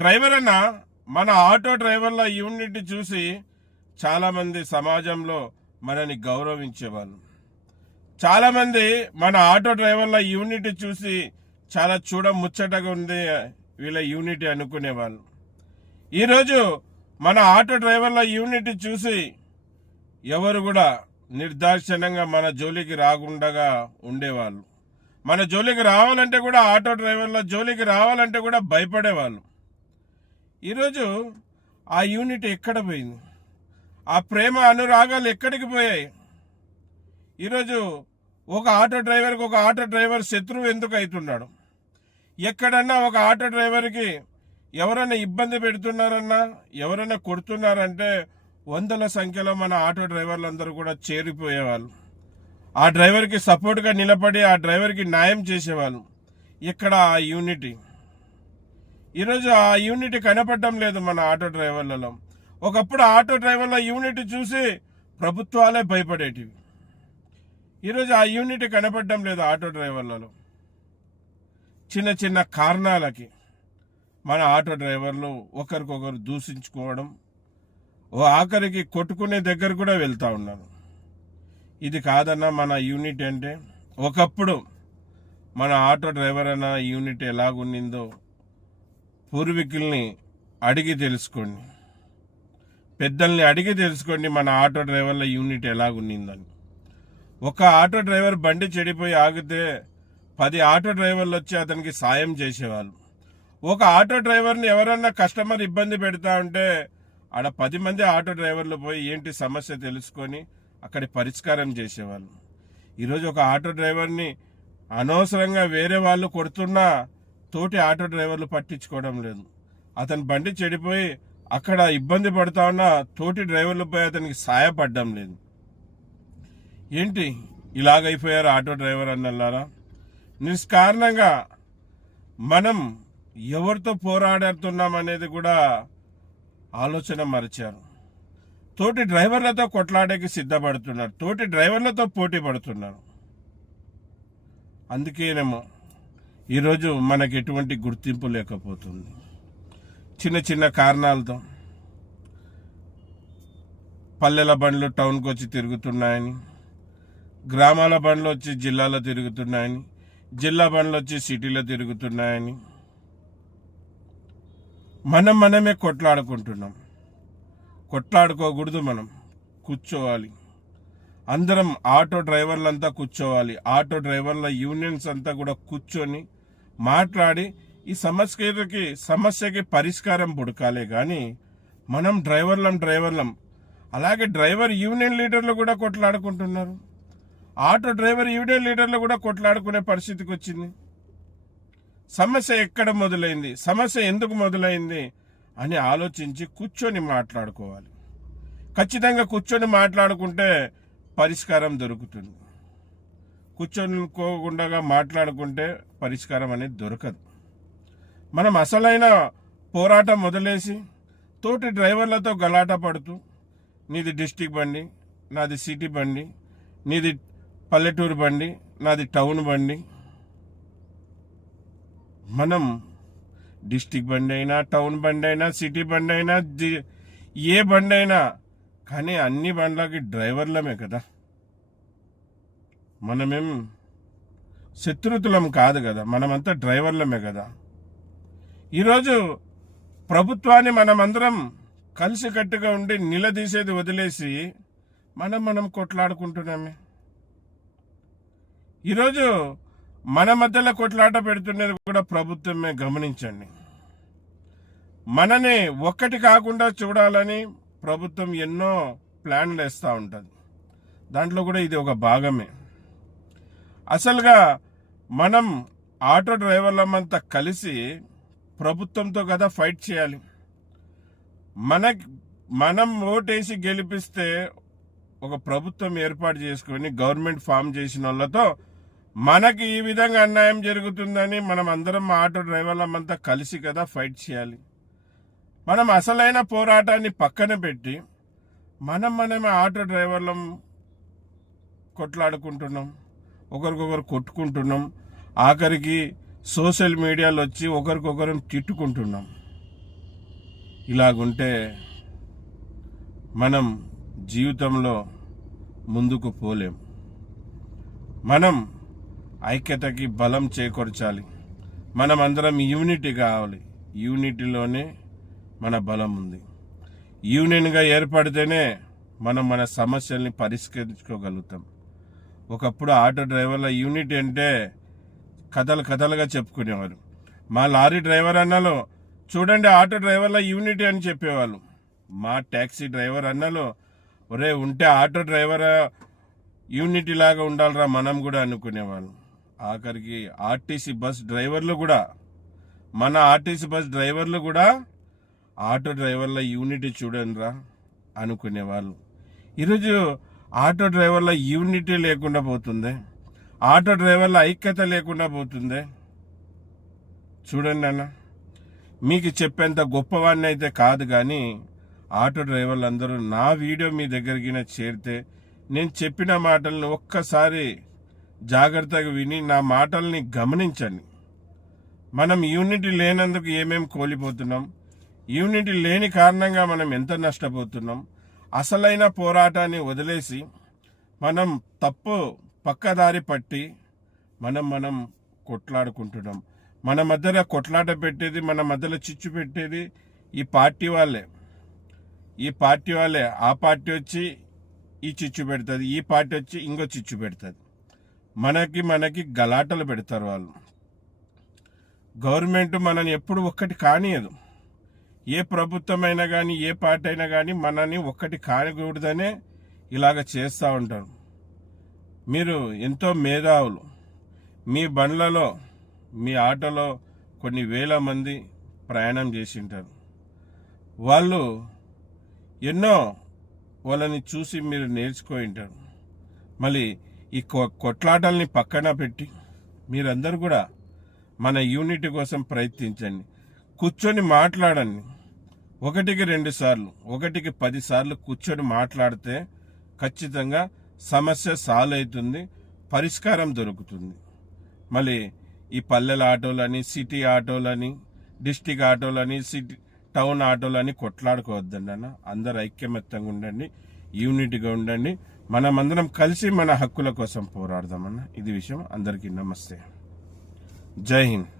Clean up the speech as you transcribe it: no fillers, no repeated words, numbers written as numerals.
Driver అన్న మన auto డ్రైవర్ల యూనిట్ చూసి చాలామంది సమాజంలో మనని గౌరవించేవాళ్ళు. చాలామంది మన ఆటో డ్రైవర్ల యూనిట్ చూసి చాలా ముచ్చటగా ఉంది వీళ్ళ యూనిట్ అనుకునేవాళ్ళు. ఈరోజు మన ఆటో డ్రైవర్ల యూనిట్ చూసి ఎవరు కూడా నిర్దాక్షిణ్యంగా మన జోలికి రాకుండా ఉండేవాళ్ళు. మన జోలికి రావాలంటే కూడా ఆటో డ్రైవర్ల జోలికి రావాలంటే కూడా భయపడేవాళ్ళు. ఈరోజు ఆ యూనిట్ ఎక్కడ పోయింది? ఆ ప్రేమ అనురాగాలు ఎక్కడికి పోయాయి? ఈరోజు ఒక ఆటో డ్రైవర్ శత్రువు ఎందుకు అవుతున్నాడు? ఎక్కడన్నా ఒక ఆటో డ్రైవర్కి ఎవరైనా ఇబ్బంది పెడుతున్నారన్నా, ఎవరైనా కొడుతున్నారంటే వందల సంఖ్యలో మన ఆటో డ్రైవర్లందరూ కూడా చేరిపోయేవాళ్ళు. ఆ డ్రైవర్కి సపోర్ట్గా నిలబడి ఆ డ్రైవర్కి న్యాయం చేసేవాళ్ళు. ఇక్కడ ఆ యూనిటీ, ఈరోజు ఆ యూనిటీ కనపడడం లేదు మన ఆటో డ్రైవర్లలో. ఒకప్పుడు ఆటో డ్రైవర్ల యూనిటీ చూసి ప్రభుత్వాలే భయపడేటివి. ఈరోజు ఆ యూనిటీ కనపడడం లేదు ఆటో డ్రైవర్లలో. చిన్న చిన్న కారణాలకి మన ఆటో డ్రైవర్లు ఒకరికొకరు దూషించుకోవడం, ఆఖరికి కొట్టుకునే దగ్గర కూడా వెళ్తా ఉన్నారు. ఇది కాదన్నా మన యూనిట్ అంటే. ఒకప్పుడు మన ఆటో డ్రైవర్ అన్న యూనిట్ ఎలాగుండిందో పూర్వీకుల్ని అడిగి తెలుసుకోండి, పెద్దల్ని అడిగి తెలుసుకోండి మన ఆటో డ్రైవర్ల యూనిట్ ఎలాగుండిందని. ఒక ఆటో డ్రైవర్ బండి చెడిపోయి ఆగితే 10 ఆటో డ్రైవర్లు వచ్చి అతనికి సాయం చేసేవాళ్ళు. ఒక ఆటో డ్రైవర్ని ఎవరన్నా కస్టమర్ ఇబ్బంది పెడతా ఉంటే ఆడ 10 మంది ఆటో డ్రైవర్లు పోయి ఏంటి సమస్య తెలుసుకొని అక్కడి పరిష్కారం చేసేవాళ్ళు. ఈరోజు ఒక ఆటో డ్రైవర్ని అనవసరంగా వేరే వాళ్ళు కొడుతున్నా తోటి ఆటో డ్రైవర్లు పట్టించుకోవడం లేదు. అతని బండి చెడిపోయి అక్కడ ఇబ్బంది పడతా ఉన్నా తోటి డ్రైవర్లు పోయి అతనికి సాయపడడం లేదు. ఏంటి ఇలాగైపోయారు ఆటో డ్రైవర్ అన్నలారా? నిష్కారణంగా మనం ఎవరితో పోరాడుతున్నాం అనేది కూడా ఆలోచన మరిచారు. తోటి డ్రైవర్లతో కొట్లాడేకి సిద్ధపడుతున్నారు, తోటి డ్రైవర్లతో పోటీ పడుతున్నారు. అందుకేనేమో ఈరోజు మనకి ఎటువంటి గుర్తింపు లేకపోతుంది. చిన్న చిన్న కారణాలతో పల్లెల బండ్లు టౌన్కి వచ్చి తిరుగుతున్నాయని, గ్రామాల బండ్లు వచ్చి జిల్లాలో తిరుగుతున్నాయని, జిల్లా బండ్లు వచ్చి సిటీలో తిరుగుతున్నాయని మనమే కొట్లాడుకుంటున్నాం. కొట్లాడుకోకూడదు, మనం కూర్చోవాలి. అందరం ఆటో డ్రైవర్లంతా కూర్చోవాలి. ఆటో డ్రైవర్ల యూనియన్స్ అంతా కూడా కూర్చొని మాట్లాడి ఈ సమస్యకి పరిష్కారం పుడకాలే కానీ మనం డ్రైవర్లం అలాగే డ్రైవర్ యూనియన్ లీడర్లు కూడా కొట్లాడుకుంటున్నారు. ఆటో డ్రైవర్ యూనియన్ లీడర్లు కూడా కొట్లాడుకునే పరిస్థితికి వచ్చింది. సమస్య ఎక్కడ మొదలైంది, సమస్య ఎందుకు మొదలైంది అని ఆలోచించి కూర్చొని మాట్లాడుకోవాలి. ఖచ్చితంగా కూర్చొని మాట్లాడుకుంటే పరిష్కారం దొరుకుతుంది. కూర్చొనికోకుండా మాట్లాడుకుంటే పరిష్కారం అనేది దొరకదు. మనం అసలైన పోరాటం మొదలేసి తోటి డ్రైవర్లతో గలాట పడుతూ నీది డిస్టిక్ బండి, నాది సిటీ బండి, నీది పల్లెటూరు బండి, నాది టౌన్ బండి. మనం డిస్టిక్ బండి అయినా, టౌన్ బండి అయినా, సిటీ బండి అయినా, ఏ బండి అయినా కానీ అన్ని బండ్లకి డ్రైవర్లమే కదా. మనమేం శత్రుతులం కాదు కదా, మనమంతా డ్రైవర్లమే కదా. ఈరోజు ప్రభుత్వాన్ని మనమందరం కలిసికట్టుగా ఉండి నిలదీసేది వదిలేసి మనం కొట్లాడుకుంటున్నామే. ఈరోజు మన మధ్యలో కొట్లాట పెడుతున్నది కూడా ప్రభుత్వమే. గమనించండి, మనని ఒక్కటి కాకుండా చూడాలని ప్రభుత్వం ఎన్నో ప్లాన్లు వేస్తూ ఉంటుంది. దాంట్లో కూడా ఇది ఒక భాగమే. అసలుగా మనం ఆటో డ్రైవర్లమంతా కలిసి ప్రభుత్వంతో కదా ఫైట్ చేయాలి. మనం ఓటేసి గెలిపిస్తే ఒక ప్రభుత్వం ఏర్పాటు చేసుకొని గవర్నమెంట్ ఫామ్ చేసిన వాళ్ళతో మనకి ఈ విధంగా అన్యాయం జరుగుతుందని మనం అందరం ఆటో డ్రైవర్లమంతా కలిసి కదా ఫైట్ చేయాలి. మనం అసలైన పోరాటాన్ని పక్కన పెట్టి మనమే ఆటో డ్రైవర్లం కొట్లాడుకుంటున్నాం, ఒకరికొకరు కొట్టుకుంటున్నాం, ఆఖరికి సోషల్ మీడియాలో వచ్చి ఒకరికొకరు తిట్టుకుంటున్నాం. ఇలాగుంటే మనం జీవితంలో ముందుకు పోలేం. మనం ఐక్యతకి బలం చేకూర్చాలి. మనం అందరం యూనిటీ కావాలి. యూనిటీలోనే మన బలం ఉంది. యూనియన్గా ఏర్పడితేనే మనం మన సమస్యల్ని పరిష్కరించుకోగలుగుతాం. ఒకప్పుడు ఆటో డ్రైవర్ల యూనిటీ అంటే కథలుగా చెప్పుకునేవారు. మా లారీ డ్రైవర్ అన్నలో చూడండి ఆటో డ్రైవర్ల యూనిటీ అని చెప్పేవాళ్ళు. మా ట్యాక్సీ డ్రైవర్ అన్నలో ఒరే ఉంటే ఆటో డ్రైవర్ యూనిటీ లాగా ఉండాలిరా మనం కూడా అనుకునేవాళ్ళం. ఆఖరికి ఆర్టీసీ బస్ డ్రైవర్లు కూడా, మన ఆర్టీసీ బస్ డ్రైవర్లు కూడా ఆటో డ్రైవర్ల యూనిటీ చూడండిరా అనుకునేవాళ్ళు. ఈరోజు ఆటో డ్రైవర్ల యూనిటీ లేకుండా పోతుంది. ఆటో డ్రైవర్ల ఐక్యత లేకుండా పోతుంది. చూడండి అన్న, మీకు చెప్పేంత గొప్పవాడిని అయితే కాదు, కానీ ఆటో డ్రైవర్లు అందరూ నా వీడియో మీ దగ్గరికి చేరితే నేను చెప్పిన మాటల్ని ఒక్కసారి జాగ్రత్తగా విని నా మాటల్ని గమనించండి. మనం యూనిటీ లేనందుకు ఏమేం కోల్పోతున్నాం, యూనిటీ లేని కారణంగా మనం ఎంత నష్టపోతున్నాం. అసలైన పోరాటాన్ని వదిలేసి మనం తప్పు పక్కదారి పట్టి మనం కొట్లాడుకుంటున్నాం. మన మధ్యలో కొట్లాట పెట్టేది, మన మధ్యలో చిచ్చు పెట్టేది ఈ పార్టీ వాళ్ళే. ఆ పార్టీ వచ్చి ఈ చిచ్చు పెడుతుంది, ఈ పార్టీ వచ్చి ఇంకో చిచ్చు పెడుతుంది. మనకి గలాటలు పెడతారు వాళ్ళు. గవర్నమెంట్ మనని ఎప్పుడు ఒక్కటి కానియదు. ఏ ప్రభుత్వం అయినా కానీ, ఏ పార్టీ అయినా కానీ మనని ఒక్కటి కానికూడదనే ఇలాగ చేస్తూ ఉంటారు. మీరు ఎంతో మేధావులు. మీ బండ్లలో, మీ ఆటోలో కొన్ని వేల మంది ప్రయాణం చేసి ఉంటారు. వాళ్ళు ఎన్నో వాళ్ళని చూసి మీరు నేర్చుకొని ఉంటారు. మళ్ళీ ఈ కొట్లాటల్ని పక్కన పెట్టి మీరందరూ కూడా మన యూనిటీ కోసం ప్రయత్నించండి. కూర్చొని మాట్లాడండి. 1కి 2 సార్లు, 1కి 10 సార్లు కూర్చొని మాట్లాడితే ఖచ్చితంగా సమస్య సాల్వ్ అవుతుంది, పరిష్కారం దొరుకుతుంది. మళ్ళీ ఈ పల్లెల ఆటోలని, సిటీ ఆటోలని, డిస్టిక్ ఆటోలని, సిటీ టౌన్ ఆటోలని కొట్లాడుకోవద్దండి అన్న. అందరు ఐక్యమత్యంగా ఉండండి, యూనిటీగా ఉండండి. మనమందరం కలిసి మన హక్కుల కోసం పోరాడదామన్న. ఇది విషయం. అందరికీ నమస్తే. జై హింద్.